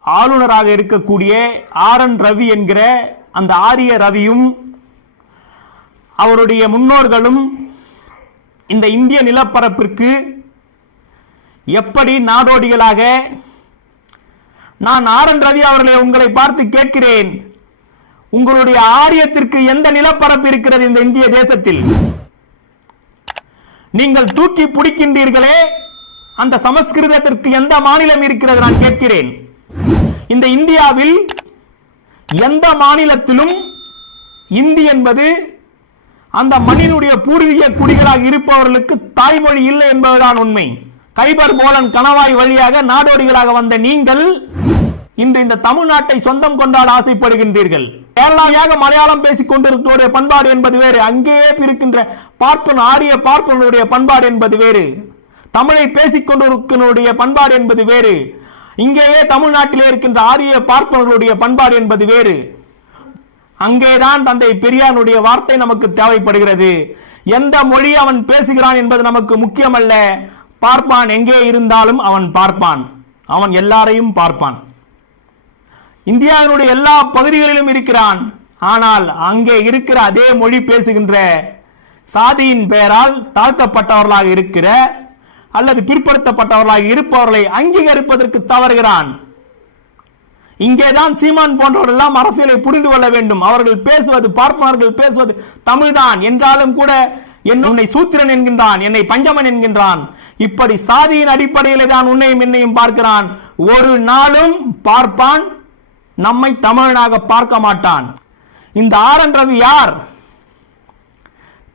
ஆளுநராக இருக்கக்கூடிய R N Ravi என்கிற அந்த ஆரிய ரவியும் அவருடைய முன்னோர்களும் இந்த இந்திய நிலப்பரப்பிற்கு எப்படி நாடோடிகளாக நான் ஆர் என் ரவி அவர்களை உங்களை பார்த்து கேட்கிறேன். உங்களுடைய ஆரியத்திற்கு எந்த நிலப்பரப்பு இருக்கிறது இந்த இந்திய தேசத்தில்? நீங்கள் தூக்கி பிடிக்கின்றீர்களே. அந்த சமஸ்கிருதத்திற்கு எந்த மாநிலம் இருக்கிறது நான் கேட்கிறேன். இந்த இந்தியாவில் எந்த மாநிலத்திலும் இந்தி என்பது அந்த மண்ணினுடைய பூர்வீக குடிகளாக இருப்பவர்களுக்கு தாய்மொழி இல்லை என்பதுதான் உண்மை. கைபர் போலன் கணவாய் வழியாக நாடோடிகளாக வந்த நீங்கள் இன்று இந்த தமிழ்நாட்டை சொந்தம் கொண்டாட ஆசைப்படுகின்றீர்கள். கேரளாவியாக மலையாளம் பேசிக் கொண்டிருக்கிற பண்பாடு என்பது வேறு. அங்கேயே இருக்கின்ற பார்ப்பன் ஆரிய பார்ப்பனுடைய பண்பாடு என்பது வேறு. தமிழை பேசிக் கொண்டிருக்கிற பண்பாடு என்பது வேறு. இங்கேயே தமிழ்நாட்டிலே இருக்கின்ற ஆரிய பார்ப்பவர்களுடைய பண்பாடு என்பது வேறு. அங்கேதான் தந்தை பெரியாருடைய வார்த்தை நமக்கு தேவைப்படுகிறது. எந்த மொழி அவன் பேசுகிறான் என்பது நமக்கு முக்கியமல்ல. பார்ப்பான் எங்கே இருந்தாலும் அவன் பார்ப்பான். அவன் எல்லாரையும் பார்ப்பான். இந்தியாவினுடைய எல்லா பகுதிகளிலும் இருக்கிறான். ஆனால் அங்கே இருக்கிற அதே மொழி பேசுகின்ற சாதியின் பெயரால் தாழ்த்தப்பட்டவர்களாக இருக்கிற அல்லது பிற்படுத்தப்பட்டவர்களாக இருப்பவர்களை அங்கீகரிப்பதற்கு தவறுகிறான். இங்கேதான் சீமான் போன்றவர்கள் எல்லாம் அரசியலை புரிந்து கொள்ள வேண்டும். அவர்கள் பேசுவது பார்ப்பவர்கள் பேசுவது தமிழ்தான். என்றாலும் கூட என் உன்னை சூத்திரன் என்கின்றான் என்னை பஞ்சமன் என்கின்றான். இப்படி சாதியின் அடிப்படையிலே தான் உன்னையும் என்னையும் பார்க்கிறான். ஒரு நாளும் பார்ப்பான் நம்மை தமிழனாக பார்க்க மாட்டான். இந்த ஆரன் ரவி யார்?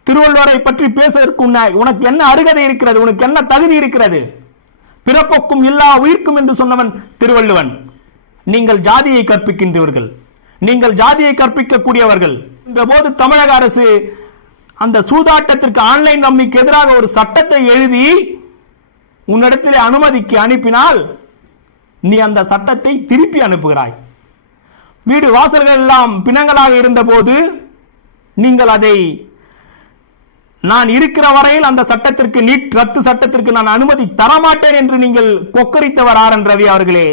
திருவள்ளுவரை பற்றி பேசுவதற்கு உனக்கு என்ன அருகதை இருக்கிறது? உனக்கு என்ன தகுதி இருக்கிறது? பிறப்புக்கும் எல்லா உயிர்க்கும் என்று சொன்னவன் திருவள்ளுவன். நீங்கள் ஜாதியை கற்பிக்கின்றவர்கள். நீங்கள் ஜாதியை கற்பிக்கக்கூடியவர்கள். இந்த போது தமிழக அரசு அந்த சூதாட்டத்திற்கு ஆன்லைன் நம்பிக்கு எதிராக ஒரு சட்டத்தை எழுதி உன்னிடத்திலே அனுமதிக்கு அனுப்பினால் நீ அந்த சட்டத்தை திருப்பி அனுப்புகிறாய். வீடு வாசல்கள் எல்லாம் பிணங்களாக இருந்தபோது நீங்கள் அதை நான் இருக்கிற வரையில் அந்த சட்டத்திற்கு நீட் ரத்து சட்டத்திற்கு நான் அனுமதி தரமாட்டேன் என்று நீங்கள் கொக்கரித்தவர் ஆர் என் ரவி அவர்களே.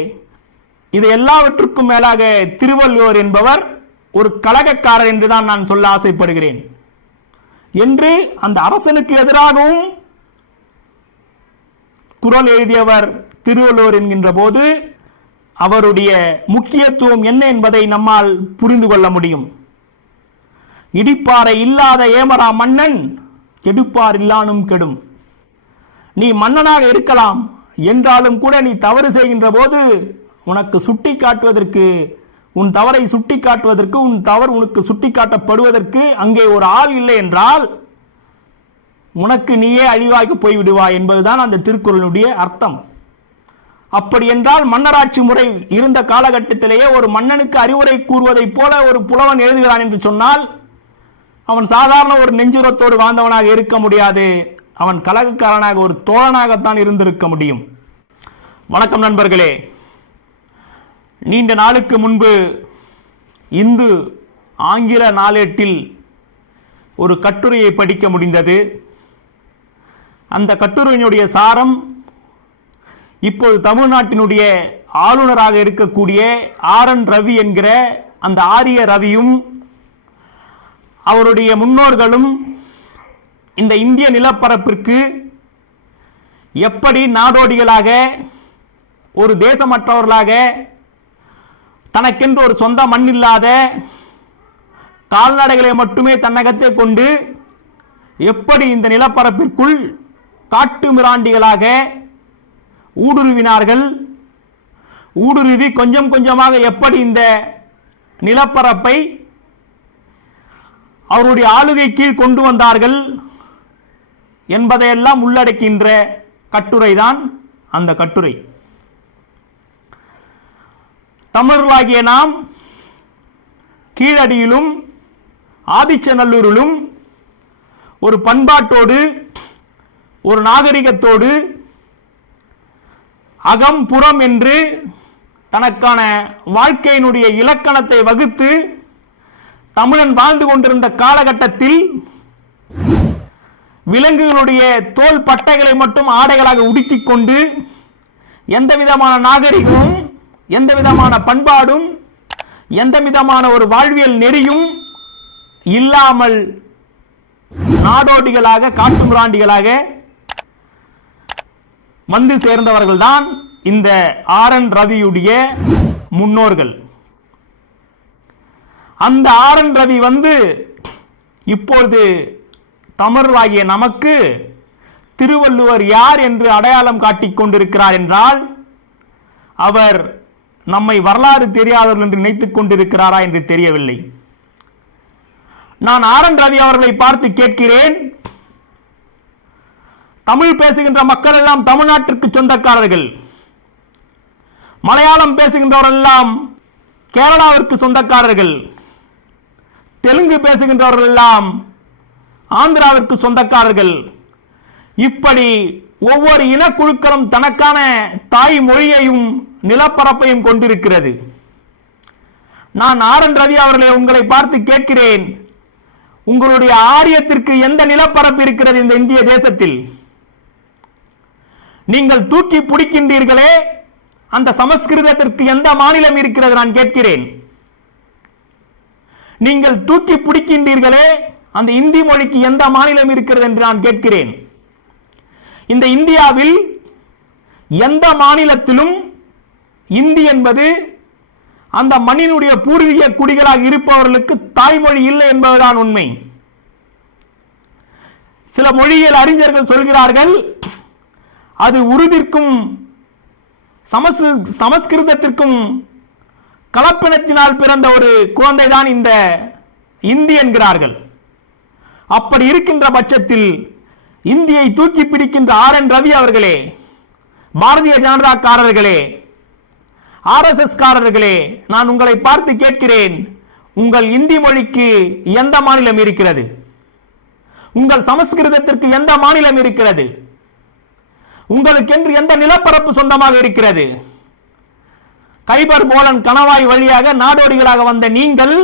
இது எல்லாவற்றுக்கும் மேலாக திருவள்ளுவர் என்பவர் ஒரு கழகக்காரர் என்றுதான் நான் சொல்ல ஆசைப்படுகிறேன். என்று அந்த அரசனுக்கு எதிராகவும் குரல் எழுதியவர் திருவள்ளுவர் என்கின்ற போது அவருடைய முக்கியத்துவம் என்ன என்பதை நம்மால் புரிந்து கொள்ள முடியும். இடிப்பாறை இல்லாத ஏமரா மன்னன் கெடுப்பார் இல்லானும் கெடும். நீ மன்னனாக இருக்கலாம். என்றாலும் கூட நீ தவறு செய்கின்ற போது உனக்கு சுட்டி காட்டுவதற்கு உன் தவறை சுட்டி காட்டுவதற்கு உன் தவறு உனக்கு சுட்டி காட்டப்படுவதற்கு அங்கே ஒரு ஆள் இல்லை என்றால் உனக்கு நீயே அழிவாகி போய்விடுவாய் என்பதுதான் அந்த திருக்குறளுடைய அர்த்தம். அப்படி என்றால் மன்னராட்சி முறை இருந்த காலகட்டத்திலேயே ஒரு மன்னனுக்கு அறிவுரை கூறுவதைப் போல ஒரு புலவன் எழுதுகிறான் என்று சொன்னால் அவன் சாதாரண ஒரு நெஞ்சுரத்தோடு வாழ்ந்தவனாக இருக்க முடியாது. அவன் கலகக்காரனாக ஒரு தோழனாகத்தான் இருந்திருக்க முடியும். வணக்கம் நண்பர்களே. நீண்ட நாளுக்கு முன்பு இந்து ஆங்கில நாளேட்டில் ஒரு கட்டுரையை படிக்க முடிந்தது. அந்த கட்டுரையினுடைய சாரம் இப்போது தமிழ்நாட்டினுடைய ஆளுநராக இருக்கக்கூடிய ஆர் என் ரவி என்கிற அந்த ஆரிய ரவியும் அவருடைய முன்னோர்களும் இந்த இந்திய நிலப்பரப்பிற்கு எப்படி நாடோடிகளாக ஒரு தேசமற்றவர்களாக தனக்கென்று ஒரு சொந்த மண் இல்லாத கால்நடைகளை மட்டுமே தன்னகத்தை கொண்டு எப்படி இந்த நிலப்பரப்பிற்குள் காட்டு மிராண்டிகளாக ஊடுருவினார்கள். ஊடுருவி கொஞ்சம் கொஞ்சமாக எப்படி இந்த நிலப்பரப்பை அவருடைய ஆளுகை கீழ் கொண்டு வந்தார்கள் என்பதையெல்லாம் உள்ளடக்கின்ற கட்டுரைதான் அந்த கட்டுரை. தமிழர்களாகிய நாம் கீழடியிலும் ஆதிச்சநல்லூரிலும் ஒரு பண்பாட்டோடு ஒரு நாகரிகத்தோடு அகம் புறம் என்று தனக்கான வாழ்க்கையினுடைய இலக்கணத்தை வகுத்து தமிழன் வாழ்ந்து கொண்டிருந்த காலகட்டத்தில் விலங்குகளுடைய தோல் பட்டைகளை மட்டும் ஆடைகளாக உடுக்கிக் கொண்டு எந்த விதமான நாகரிகமும் எந்த விதமான பண்பாடும் எந்த விதமான ஒரு வாழ்வியல் நெறியும் இல்லாமல் நாடோடிகளாக காட்டுமிராண்டிகளாக வந்து சேர்ந்தவர்கள்தான் இந்த ஆர் என் ரவியுடைய முன்னோர்கள். அந்த ஆர் என் ரவி வந்து இப்பொழுது தமிழாகிய நமக்கு திருவள்ளுவர் யார் என்று அடையாளம் காட்டிக் கொண்டிருக்கிறார் என்றால் அவர் நம்மை வரலாறு தெரியாதவர்கள் என்று நினைத்துக் கொண்டிருக்கிறாரா என்று தெரியவில்லை. நான் ஆர் என் ரவி அவர்களை பார்த்து கேட்கிறேன். தமிழ் பேசுகின்ற மக்கள் எல்லாம் தமிழ்நாட்டிற்கு சொந்தக்காரர்கள். மலையாளம் பேசுகின்றவர்கள் எல்லாம் கேரளாவிற்கு சொந்தக்காரர்கள். தெலுங்கு பேசுகின்றவர்கள் எல்லாம் ஆந்திராவிற்கு சொந்தக்காரர்கள். இப்படி ஒவ்வொரு இனக்குழுக்களும் தனக்கான தாய் மொழியையும் நிலப்பரப்பையும் கொண்டிருக்கிறது. நான் ஆரன் ரவி அவர்களை உங்களை பார்த்து கேட்கிறேன். உங்களுடைய ஆரியத்திற்கு எந்த நிலப்பரப்பு இருக்கிறது இந்த இந்திய தேசத்தில்? நீங்கள் தூக்கி பிடிக்கின்றீர்களே அந்த சமஸ்கிருதத்திற்கு எந்த மாநிலம் இருக்கிறது நான் கேட்கிறேன். நீங்கள் தூக்கி பிடிக்கின்றீர்களே அந்த இந்தி மொழிக்கு எந்த மாநிலம் இருக்கிறது என்று நான் கேட்கிறேன். இந்த இந்தியாவில் எந்த மாநிலத்திலும் இந்தி என்பது அந்த மண்ணினுடைய பூர்வீக குடிகளாக இருப்பவர்களுக்கு தாய்மொழி இல்லை என்பதுதான் உண்மை. சில மொழியியல் அறிஞர்கள் சொல்கிறார்கள் அது உருதிற்கும் சமஸ் சமஸ்கிருதத்திற்கும் கலப்பினத்தினால் பிறந்த ஒரு குழந்தைதான் இந்த இந்தி என்கிறார்கள். அப்படி இருக்கின்ற பட்சத்தில் இந்தியை தூக்கி பிடிக்கின்ற ஆர் என் ரவி அவர்களே பாரதிய ஜனதாக்காரர்களே ஆர்எஸ்எஸ் காரர்களே நான் உங்களை பார்த்து கேட்கிறேன் உங்கள் இந்தி மொழிக்கு எந்த மாநிலம் இருக்கிறது? உங்கள் சமஸ்கிருதத்திற்கு எந்த மாநிலம் இருக்கிறது? உங்களுக்கென்று எந்த நிலப்பரப்பு சொந்தமாக இருக்கிறது? கைபர் போலன் கணவாய் வழியாக நாடோடிகளாக வந்த நீங்கள்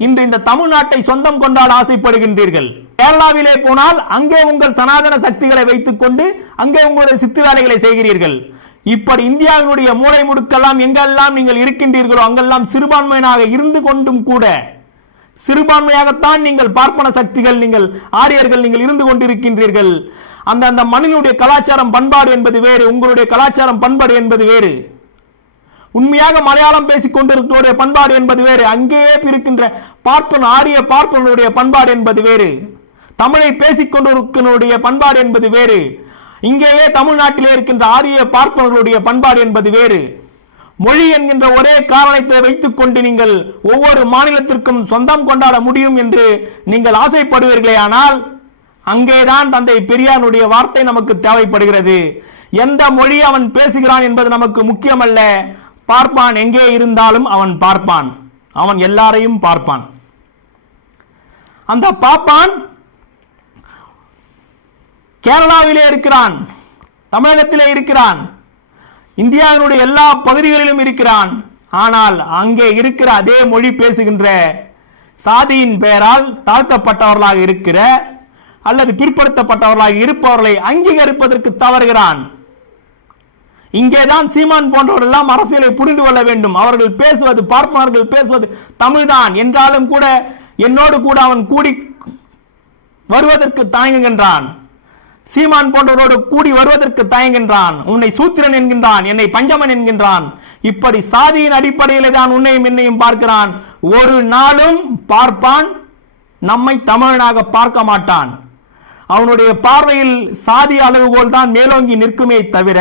இன்று இந்த தமிழ்நாட்டை சொந்தம் கொண்டால் ஆசைப்படுகின்றீர்கள். கேரளாவிலே போனால் அங்கே உங்கள் சனாதன சக்திகளை வைத்துக் கொண்டு அங்கே உங்களுடைய சித்து வேலைகளை செய்கிறீர்கள். இப்படி இந்தியாவினுடைய மூளை முடுக்கெல்லாம் எங்கெல்லாம் நீங்கள் இருக்கின்றீர்களோ அங்கெல்லாம் சிறுபான்மையினாக இருந்து கொண்டும் கூட சிறுபான்மையாகத்தான் நீங்கள் பார்ப்பன சக்திகள் நீங்கள் ஆரியர்கள் நீங்கள் இருந்து கொண்டிருக்கின்றீர்கள். அந்த அந்த மண்ணினுடைய கலாச்சாரம் பண்பாடு என்பது வேறு உங்களுடைய கலாச்சாரம் பண்பாடு என்பது வேறு. உண்மையாக மலையாளம் பேசிக் கொண்டிருக்கிற பண்பாடு என்பது வேறு அங்கேயே இருக்கின்ற பார்ப்பன் ஆரிய பார்ப்பனுடைய பண்பாடு என்பது வேறு. தமிழை பேசிக் கொண்டிருக்கினுடைய பண்பாடு என்பது வேறு. இங்கேயே தமிழ்நாட்டிலே இருக்கின்ற ஆரிய பார்ப்பவர்களுடைய பண்பாடு என்பது வேறு. மொழி என்கின்ற ஒரே காரணத்தை வைத்துக் கொண்டு நீங்கள் ஒவ்வொரு மாநிலத்திற்கும் சொந்தம் கொண்டாட முடியும் என்று நீங்கள் ஆசைப்படுவீர்களே ஆனால் அங்கேதான் தந்தை பெரியாருடைய வார்த்தை நமக்கு தேவைப்படுகிறது. எந்த மொழி அவன் பேசுகிறான் என்பது நமக்கு முக்கியமல்ல. பார்ப்பான் எங்கே இருந்தாலும் அவன் பார்ப்பான். அவன் எல்லாரையும் பார்ப்பான். அந்த பாப்பான் கேரளாவிலே இருக்கிறான். தமிழகத்திலே இருக்கிறான். இந்தியாவினுடைய எல்லா பகுதிகளிலும் இருக்கிறான். ஆனால் அங்கே இருக்கிற அதே மொழி பேசுகின்ற சாதியின் பெயரால் தாழ்த்தப்பட்டவர்களாக இருக்கிற அல்லது பிற்படுத்தப்பட்டவர்களாக இருப்பவர்களை அங்கீகரிப்பதற்கு தவறுகிறான். இங்கேதான் சீமான் போன்றவர்கள் எல்லாம் அரசியலை புரிந்து கொள்ள வேண்டும். அவர்கள் பேசுவது பார்ப்பனர்கள் பேசுவது தமிழ்தான். என்றாலும் கூட என்னோடு கூட அவன் கூடி வருவதற்கு தயங்குகின்றான். சீமான் போன்றவரோடு கூடி வருவதற்கு தயங்குகின்றான். உன்னை சூத்திரன் என்கின்றான் என்னை பஞ்சமன் என்கின்றான். இப்படி சாதியின் அடிப்படையிலே தான் உன்னையும் என்னையும் பார்க்கிறான். ஒரு நாளும் பார்ப்பான் நம்மை தமிழனாக பார்க்க மாட்டான். அவனுடைய பார்வையில் சாதி அளவுகோல் தான் மேலோங்கி நிற்குமே தவிர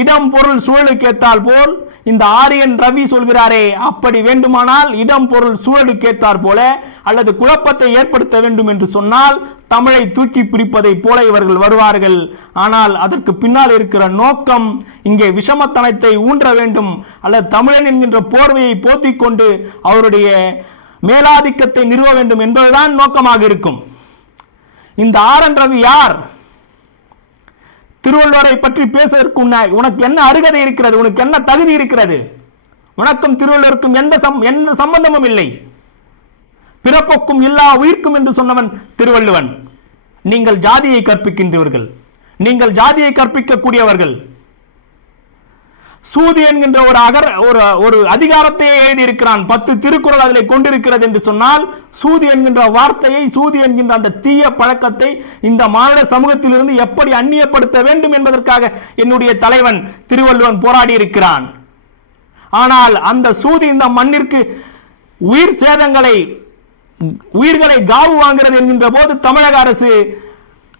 இடம் பொருள் சூழலுக்கேத்தால் போல் இந்த ஆரியன் ரவி சொல்கிறாரே அப்படி வேண்டுமானால் இடம் பொருள் சூழலுக்கேத்தார் போல அல்லது குழப்பத்தை ஏற்படுத்த வேண்டும் என்று சொன்னால் தமிழை தூக்கி பிடிப்பதை போல இவர்கள் வருவார்கள். ஆனால் அதற்கு பின்னால் இருக்கிற நோக்கம் இங்கே விஷமத்தனத்தை ஊன்ற வேண்டும். அல்லது தமிழன் என்கின்ற போர்வையை போத்திக் கொண்டு அவருடைய மேலாதிக்கத்தை நிறுவ வேண்டும் என்பதுதான் நோக்கமாக இருக்கும். இந்த ஆர் என் ரவி யார்? திருவள்ளுவரை பற்றி பேசுவதற்கு உன்ன- உனக்கு என்ன அருகதை இருக்கிறது? உனக்கு என்ன தகுதி இருக்கிறது? உனக்கும் திருவள்ளுவருக்கும் எந்த சம் எந்த சம்பந்தமும் இல்லை. பிறப்புக்கும் எல்லா உயிர்க்கும் என்று சொன்னவன் திருவள்ளுவன். நீங்கள் ஜாதியை கற்பிக்கின்றவர்கள். நீங்கள் ஜாதியை கற்பிக்கக்கூடியவர்கள். சூது என்கின்ற ஒரு அகர் ஒரு ஒரு அதிகாரத்தையே எழுதியிருக்கிறான். பத்து திருக்குறள் அதில் கொண்டிருக்கிறது என்று சொன்னால் சூது என்கின்ற வார்த்தையை சூது என்கின்ற அந்த தீய பழக்கத்தை இந்த மாநில சமூகத்திலிருந்து எப்படி அந்நியப்படுத்த வேண்டும் என்பதற்காக என்னுடைய தலைவன் திருவள்ளுவன் போராடி இருக்கிறான் ஆனால் அந்த சூது இந்த மண்ணிற்கு உயிர் சேதங்களை உயிர்களை காவு வாங்கிறது என்கின்ற போது தமிழக அரசு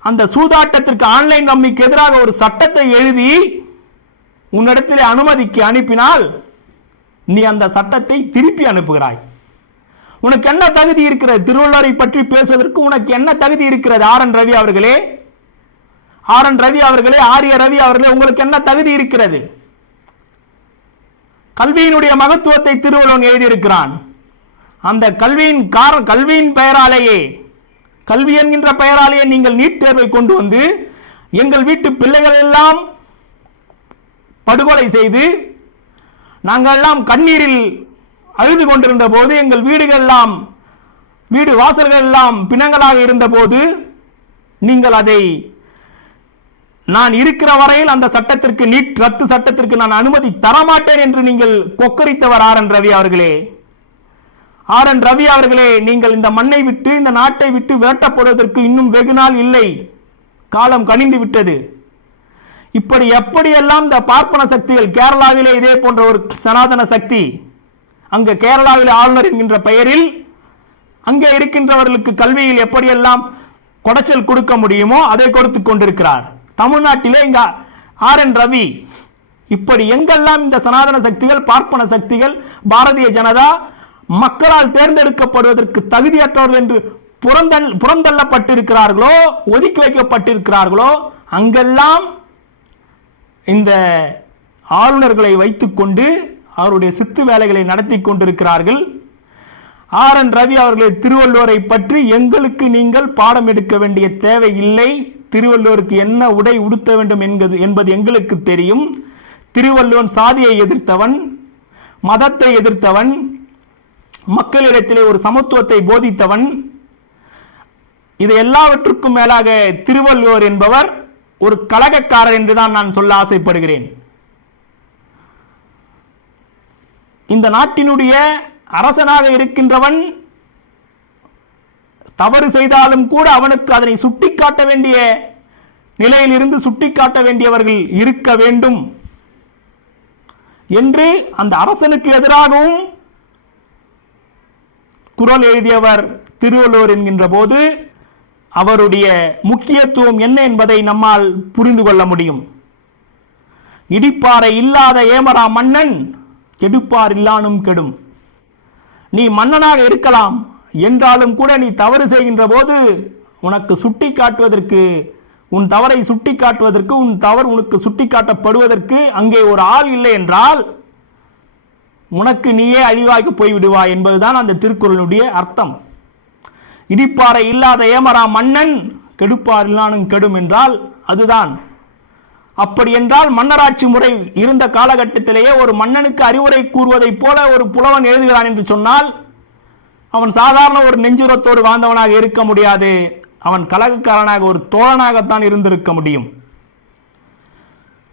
அந்த சூதாட்டத்திற்கு ஆன்லைன் நம்பிக்கு எதிராக ஒரு சட்டத்தை எழுதி உன்னிடத்தில் அனுமதிக்கு அனுப்பினால் நீ அந்த சட்டத்தை திருப்பி அனுப்புகிறாய். உனக்கு என்ன தகுதி இருக்கிறது? திருவள்ளுவரை பற்றி பேசுவதற்கு உனக்கு என்ன தகுதி இருக்கிறது? ஆர் என் ரவி அவர்களே ஆர் என் ரவி அவர்களே ஆரிய ரவி அவர்களே உங்களுக்கு என்ன தகுதி இருக்கிறது? கல்வியினுடைய மகத்துவத்தை திருவள்ளுவன் எழுதியிருக்கிறான். அந்த கல்வியின் கார கல்வியின் பெயராலேயே கல்வி என்கின்ற பெயராலேயே நீங்கள் நீட் தேர்வை கொண்டு வந்து எங்கள் வீட்டு பிள்ளைகள் எல்லாம் படுகொலை செய்து நாங்கள் எல்லாம் கண்ணீரில் அழுது கொண்டிருந்த போது எங்கள் வீடுகள் எல்லாம் வீடு வாசல்கள் எல்லாம் பிணங்களாக இருந்த போது நீங்கள் அதை நான் இருக்கிற வரையில் அந்த சட்டத்திற்கு நீட் ரத்து சட்டத்திற்கு நான் அனுமதி தரமாட்டேன் என்று நீங்கள் கொக்கரித்தவர் ஆர். என். ரவி அவர்களே. ஆர். என். ரவி அவர்களே நீங்கள் இந்த மண்ணை விட்டு இந்த நாட்டை விட்டு விரட்டப்படுவதற்கு இன்னும் வெகு நாள் இல்லை. காலம் கனிந்து விட்டது இப்படி எப்படியெல்லாம் இந்த பார்ப்பன சக்திகள் கேரளாவிலே இதே போன்ற ஒரு சனாதன சக்தி அங்கு கேரளாவில் ஆளுநர் என்கின்ற பெயரில் அங்கே இருக்கின்றவர்களுக்கு கல்வியில் எப்படியெல்லாம் கொடைச்சல் கொடுக்க முடியுமோ அதை கொடுத்து கொண்டிருக்கிறார். தமிழ்நாட்டிலே இங்க ஆர் என் ரவி. இப்படி எங்கெல்லாம் இந்த சனாதன சக்திகள் பார்ப்பன சக்திகள் பாரதிய ஜனதா மக்களால் தேர்ந்தெடுக்கப்படுவதற்கு தகுதியற்றவர்கள் என்று புறந்தள் புறந்தள்ளப்பட்டிருக்கிறார்களோ ஒதுக்கி வைக்கப்பட்டிருக்கிறார்களோ அங்கெல்லாம் இந்த ஆளுநர்களை வைத்துக்கொண்டு அவருடைய சித்து வேலைகளை நடத்தி கொண்டிருக்கிறார்கள். ஆர். என். ரவி அவர்களை திருவள்ளுவரை பற்றி எங்களுக்கு நீங்கள் பாடம் எடுக்க வேண்டிய தேவை இல்லை. திருவள்ளுவருக்கு என்ன உடை உடுத்த வேண்டும் என்பது என்பது எங்களுக்கு தெரியும். திருவள்ளுவன் சாதியை எதிர்த்தவன் மதத்தை எதிர்த்தவன் மக்களிடத்திலே ஒரு சமத்துவத்தை போதித்தவன். இது எல்லாவற்றுக்கும் மேலாக திருவள்ளுவர் என்பவர் ஒரு கழகக்காரர் என்றுதான் நான் சொல்ல ஆசைப்படுகிறேன். இந்த நாட்டினுடைய அரசனாக இருக்கின்றவன் தவறு செய்தாலும் கூட அவனுக்கு அதனை சுட்டிக்காட்ட வேண்டிய நிலையிலிருந்து சுட்டிக்காட்ட வேண்டியவர்கள் இருக்க வேண்டும் என்று அந்த அரசனுக்கு எதிராகவும் குரல் எழுதியவர் திருவள்ளுவர் என்கின்ற போது அவருடைய முக்கியத்துவம் என்ன என்பதை நம்மால் புரிந்து கொள்ள முடியும். இடிப்பாறை இல்லாத ஏமரா மன்னன் கெடுப்பார் இல்லானும் கெடும். நீ மன்னனாக இருக்கலாம் என்றாலும் கூட நீ தவறு செய்கின்ற போது உனக்கு சுட்டி காட்டுவதற்கு உன் தவறை சுட்டி காட்டுவதற்கு உன் தவறு உனக்கு சுட்டி காட்டப்படுவதற்கு அங்கே ஒரு ஆள் இல்லை என்றால் உனக்கு நீயே அழிவாகி போய்விடுவாய் என்பதுதான் அந்த திருக்குறளுடைய அர்த்தம். இடிப்பாறை இல்லாத ஏமரா மன்னன் கெடுப்பார் இல்லானும் கெடும் என்றால் அதுதான். அப்படி என்றால் மன்னராட்சி முறை இருந்த காலகட்டத்திலேயே ஒரு மன்னனுக்கு அறிவுரை கூறுவதைப் போல ஒரு புலவன் எழுதுகிறான் என்று சொன்னால் அவன் சாதாரண ஒரு நெஞ்சுரத்தோடு வாழ்ந்தவனாக இருக்க முடியாது. அவன் கலகக்காரனாக ஒரு தோழனாகத்தான் இருந்திருக்க முடியும்.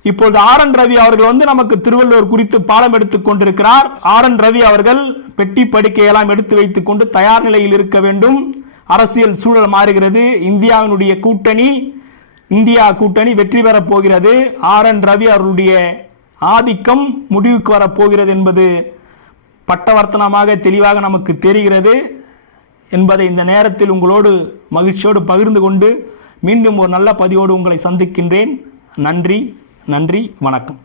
இப்பொழுது ஆர் என் ரவி அவர்கள் வந்து நமக்கு திருவள்ளுவர் குறித்து பாடம் எடுத்துக் கொண்டிருக்கிறார். ஆர் என் ரவி அவர்கள் பெட்டி படுக்கையெல்லாம் எடுத்து வைத்துக் கொண்டு தயார் நிலையில் இருக்க வேண்டும். அரசியல் சூழல் மாறுகிறது. இந்தியாவினுடைய கூட்டணி இந்தியா கூட்டணி வெற்றி பெறப் போகிறது. ஆர். என். ரவி அவருடைய ஆதிக்கம் முடிவுக்கு வரப்போகிறது என்பது பட்டவர்த்தனமாக தெளிவாக நமக்கு தெரிகிறது என்பதை இந்த நேரத்தில் உங்களோடு மகிழ்ச்சியோடு பகிர்ந்து கொண்டு மீண்டும் ஒரு நல்ல பதிவோடு உங்களை சந்திக்கின்றேன். நன்றி நன்றி வணக்கம்.